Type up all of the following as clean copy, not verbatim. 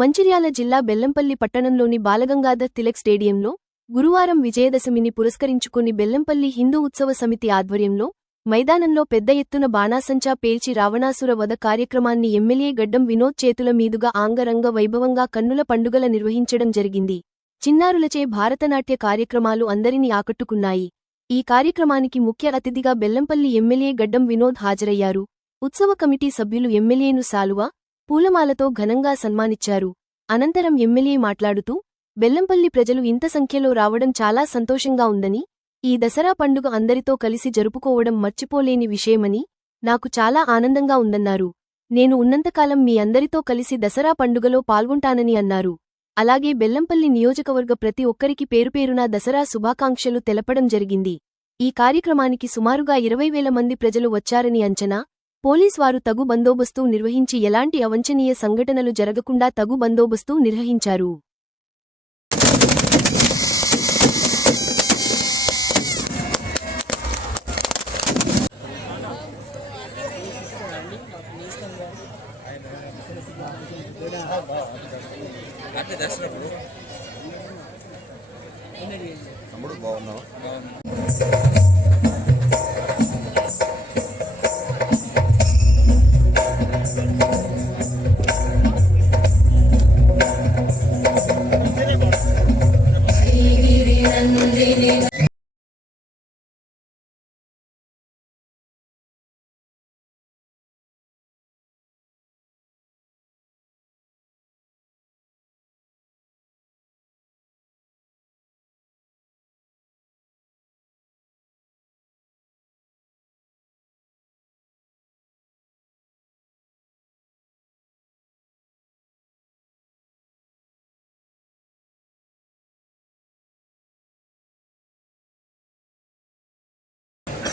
మంచిర్యాల జిల్లా బెల్లంపల్లి పట్టణంలోని బాలగంగాధర్ తిలక్ స్టేడియంలో గురువారం విజయదశమిని పురస్కరించుకుని బెల్లంపల్లి హిందూ ఉత్సవ సమితి ఆధ్వర్యంలో మైదానంలో పెద్ద ఎత్తున బాణాసంచా పేల్చి రావణాసుర వధ కార్యక్రమాన్ని ఎమ్మెల్యే గడ్డం వినోద్ చేతుల మీదుగా ఆంగరంగ వైభవంగా కన్నుల పండుగల నిర్వహించడం జరిగింది. చిన్నారులచే భారతనాట్య కార్యక్రమాలు అందరినీ ఆకట్టుకున్నాయి. ఈ కార్యక్రమానికి ముఖ్య అతిథిగా బెల్లంపల్లి ఎమ్మెల్యే గడ్డం వినోద్ హాజరయ్యారు. ఉత్సవ కమిటీ సభ్యులు ఎమ్మెల్యేను శాలువా, పూలమాలతో ఘనంగా సన్మానిచ్చారు. అనంతరం ఎమ్మెల్యే మాట్లాడుతూ, బెల్లంపల్లి ప్రజలు ఇంత సంఖ్యలో రావడం చాలా సంతోషంగా ఉందని, ఈ దసరా పండుగ అందరితో కలిసి జరుపుకోవడం మర్చిపోలేని విషయమని, నాకు చాలా ఆనందంగా ఉందన్నారు. నేను ఉన్నంతకాలం మీ అందరితో కలిసి దసరా పండుగలో పాల్గొంటానని అన్నారు. అలాగే బెల్లంపల్లి నియోజకవర్గ ప్రతి ఒక్కరికి పేరుపేరునా దసరా శుభాకాంక్షలు తెలపడం జరిగింది. ఈ కార్యక్రమానికి సుమారుగా 20,000 మంది ప్రజలు వచ్చారని అంచనా. పోలీస్ వారు తగు బందోబస్తు నిర్వహించి ఎలాంటి అవంఛనీయ సంఘటనలు జరగకుండా తగు బందోబస్తు నిర్వహించారు.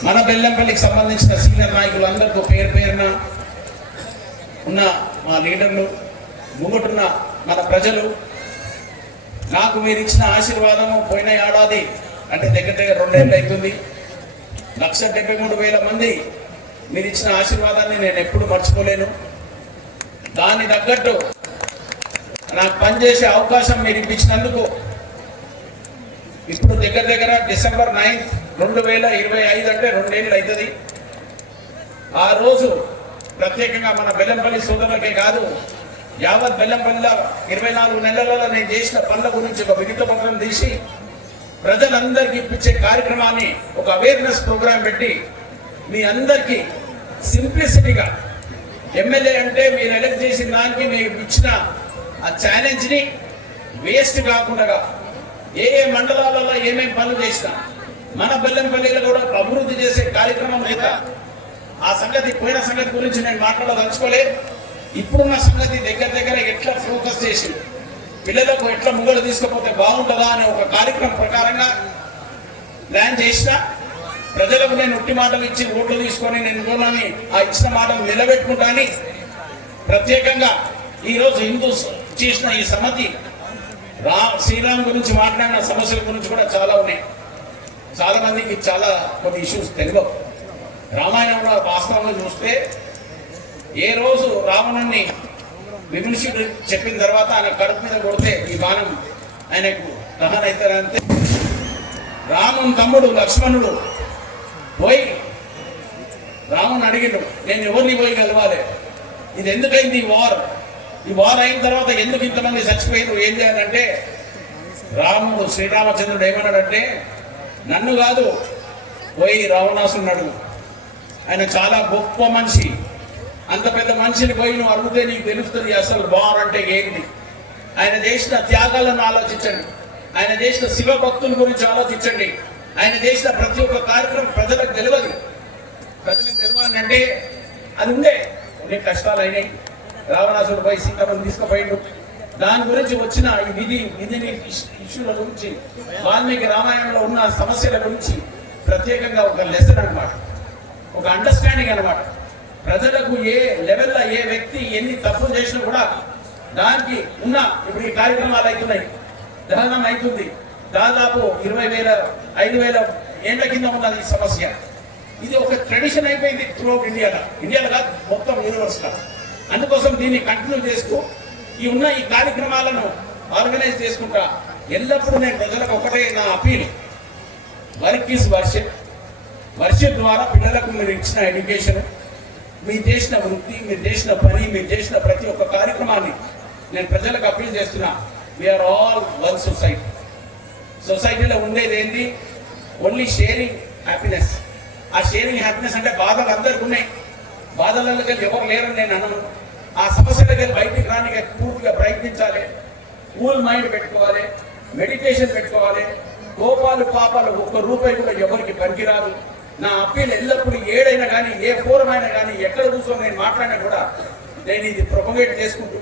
మన బెల్లంపల్లికి సంబంధించిన సీనియర్ నాయకులందరితో పేరు పేరున ఉన్న మా లీడర్లు, ముంగటున్న మన ప్రజలు, నాకు మీరు ఇచ్చిన ఆశీర్వాదము పోయిన ఏడాది అంటే దగ్గర 2 ఏళ్ళు అవుతుంది, 1,73,000 మంది మీరు ఇచ్చిన ఆశీర్వాదాన్ని నేను ఎప్పుడు మర్చిపోలేను. దాన్ని తగ్గట్టు నాకు పనిచేసే అవకాశం మీరు ఇప్పించినందుకు ఇప్పుడు దగ్గర డిసెంబర్ 9, 2025 అంటే 2 ఏళ్ళు అవుతుంది. ఆ రోజు ప్రత్యేకంగా మన బెల్లంపల్లి సోదరులకే కాదు, యావత్ బెల్లంపల్లిలో 24 నెలలలో నేను చేసిన పనుల గురించి ఒక వినతి పత్రం తీసి ప్రజలందరికీ ఇప్పించే కార్యక్రమాన్ని ఒక అవేర్నెస్ ప్రోగ్రాం పెట్టి మీ అందరికీ సింప్లిసిటీగా ఎమ్మెల్యే అంటే మీరు ఎలక్ట్ చేసిన దానికి మీకు ఇచ్చిన ఆ ఛాలెంజ్ని వేస్ట్ కాకుండా ఏ మండలాలలో ఏమేమి పనులు చేసినా మన బెల్లంపల్లిలో కూడా అభివృద్ధి చేసే కార్యక్రమం లేదా ఆ సంగతి, పోయిన సంగతి గురించి నేను మాట్లాడదలుచుకోలే. ఇప్పుడున్న సంగతి దగ్గర ఎట్లా ఫోకస్ చేసి పిల్లలకు ఎట్లా ముంగలు తీసుకుపోతే బాగుంటుందా అనే ఒక కార్యక్రమం ప్రకారంగా ప్లాన్ చేసిన ప్రజలకు నేను ఉట్టి మాటలు ఇచ్చి ఓట్లు తీసుకొని నేను ఆ ఇచ్చిన మాటలు నిలబెట్టుకుంటా అని ప్రత్యేకంగా ఈరోజు హిందూ చేసిన ఈ సమితి శ్రీరామ్ గురించి మాట్లాడిన సమస్యల గురించి కూడా చాలా ఉన్నాయి. చాలా మందికి చాలా కొన్ని ఇష్యూస్ తెలియవు. రామాయణంలో వాస్తవంగా చూస్తే ఏ రోజు రావణుణ్ణి విమర్శుడు చెప్పిన తర్వాత ఆయన కడుపు మీద కొడితే ఈ బాణం ఆయనకు దహన అవుతారంతే. రాముని తమ్ముడు లక్ష్మణుడు పోయి రాముని అడిగిండు, నేను ఎవరిని పోయి కలవాలి, ఇది ఎందుకైంది ఈ వార్ అయిన తర్వాత ఎందుకు ఇంతమంది చచ్చిపోయారు, ఏం చేయాలంటే రాముడు శ్రీరామచంద్రుడు ఏమన్నాడంటే, నన్ను కాదు పోయి రావణాసురుడు అడుగు, ఆయన చాలా గొప్ప మనిషి, అంత పెద్ద మనిషిని పోయి నువ్వు అడిగితే నీకు తెలుస్తుంది అసలు వార్ అంటే ఏంటి. ఆయన చేసిన త్యాగాలను ఆలోచించండి, ఆయన చేసిన శివభక్తుల గురించి ఆలోచించండి, ఆయన చేసిన ప్రతి ఒక్క కార్యక్రమం ప్రజలకు తెలియదు. ప్రజలకు తెలియాలంటే అది ఉండే కష్టాలు అయినాయి. రావణాసుడు పోయి సీతమ్మను తీసుకుపోయిండు, దాని గురించి వచ్చిన ఈ విధిని ఇష్యూల గురించి, వాల్మీకి రామాయణంలో ఉన్న సమస్యల గురించి ప్రత్యేకంగా ఒక లెసన్ అనమాట, ఒక అండర్స్టాండింగ్ అనమాట. ప్రజలకు ఏ లెవెల్లో ఏ వ్యక్తి ఎన్ని తప్పులు చేసినా కూడా దానికి ఉన్న ఇప్పుడు ఈ కార్యక్రమాలు అవుతున్నాయి, దహనం అవుతుంది. దాదాపు 20,000, 5,000 ఏళ్ల కింద ఉన్నది ఈ సమస్య. ఇది ఒక ట్రెడిషన్ అయిపోయింది త్రూఅవుట్ ఇండియాలో కాదు, మొత్తం యూనివర్స్లో. అందుకోసం దీన్ని కంటిన్యూ చేస్తూ ఈ కార్యక్రమాలను ఆర్గనైజ్ చేసుకుంటా ఎల్లప్పుడూ నేను ప్రజలకు ఒకటే నా appeal, work is worship. Worship ద్వారా పిల్లలకు మీరు ఇచ్చిన ఎడ్యుకేషన్, మీరు చేసిన వృత్తి, మీరు చేసిన పని, మీరు చేసిన ప్రతి ఒక్క కార్యక్రమాన్ని నేను ప్రజలకు అపీల్ చేస్తున్నా. We are all one society. సొసైటీలో ఉండేది ఏంటి? Only sharing happiness. ఆ షేరింగ్ హ్యాపీనెస్ అంటే బాధలు అందరికీ ఉన్నాయి, బాధలకి ఎవరు లేరని నేను అనను. ఆ సమస్యలకి బయటికి రానికి పూర్తిగా ప్రయత్నించాలి, కూల్ మైండ్ పెట్టుకోవాలి, మెడిటేషన్ పెట్టుకోవాలి. కోపాలు పాపాలు ఒక్క రూపాయి కూడా ఎవరికి పనికిరాదు. నా అప్పీల్ ఎల్లప్పుడూ ఏడైనా కానీ, ఏ ఫోరం అయినా కానీ, ఎక్కడ కూర్చొని నేను మాట్లాడినా కూడా నేను ఇది ప్రొపగేట్ చేసుకుంటూ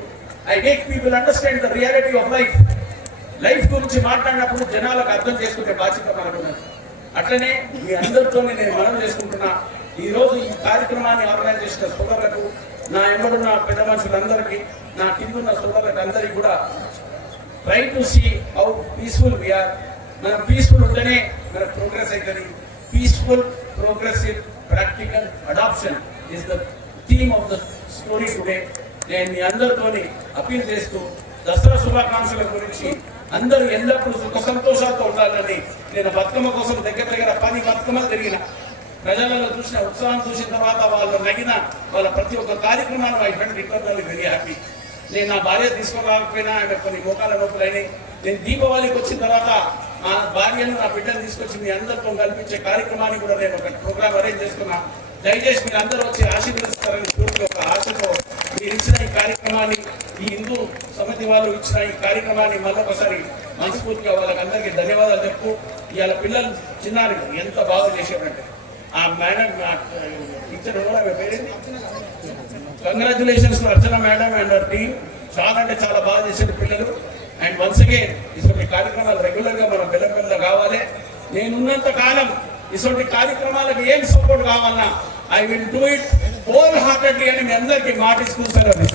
I make people understand the reality of life. Life గురించి మాట్లాడినప్పుడు జనాలకు అర్థం చేసుకునే బాధ్యత మనకున్నది. అట్లనే మీ అందరితో నేను మనం చేసుకుంటున్నా. ఈరోజు ఈ కార్యక్రమాన్ని ఆర్గనైజ్ చేసిన సోదరులకు, నా ఎంబడున్న పెద్ద మనుషులందరికీ, నా కిందున్న సోదరులకు అందరికీ కూడా try to see how peaceful we are. మనం పీస్ఫుల్ ఉంటేనే మనకు ప్రోగ్రెస్ అవుతుంది. Peaceful, progressive, practical adoption is the theme of the story today. నేను మీ అందరితోని అపీల్ చేస్తూ దసరా శుభాకాంక్షల గురించి అందరూ ఎల్లప్పుడూ సుఖ సంతోషాలతో ఉండాలని, నేను బతుకమ్మ కోసం దగ్గర 10 బతుకమ్మలు తిరిగిన, ప్రజలలో చూసిన ఉత్సాహం చూసిన తర్వాత వాళ్ళు నగిన వాళ్ళ ప్రతి ఒక్క కార్యక్రమాన్ని ఐ ఫెల్ట్ రిటర్నల్లీ వెరీ హ్యాపీ. నేను నా భార్య తీసుకురాకపోయినా ఆయన కొన్ని మోకాల నొప్పులు అయినాయి. నేను దీపావళికి వచ్చిన తర్వాత నా భార్యను, నా బిడ్డను తీసుకొచ్చి మీ అందరితో కల్పించే కార్యక్రమాన్ని కూడా నేను ఒక ప్రోగ్రామ్ అరేంజ్ చేస్తున్నా. దయచేసి మీరు అందరూ వచ్చి ఆశీర్వదిస్తారని పూర్తి ఒక ఆశతో మీరు ఇచ్చిన ఈ కార్యక్రమాన్ని, ఈ హిందూ సమితి వాళ్ళు ఇచ్చిన ఈ కార్యక్రమాన్ని మళ్ళొకసారి మనస్ఫూర్తిగా వాళ్ళకందరికీ ధన్యవాదాలు చెప్తూ, ఇవాళ పిల్లలు చిన్నారి ఎంత బాగా చేసేవారంటే ఆ మేడం టీచర్ కూడా పేరేంటి, congratulations Archana madam and our team. చాలా అంటే చాలా బాగా చేసిన పిల్లలు. అండ్ వన్స్ అగైన్ ఇటువంటి కార్యక్రమాలు రెగ్యులర్గా మనం బెల్లంపల్లిలో కావాలి. నేనున్నంత కాలం ఇటువంటి కార్యక్రమాలకు ఏం సపోర్ట్ కావాలన్నా I will do it whole heartedly అని మీ అందరికీ మాట ఇస్తూ సెలవు.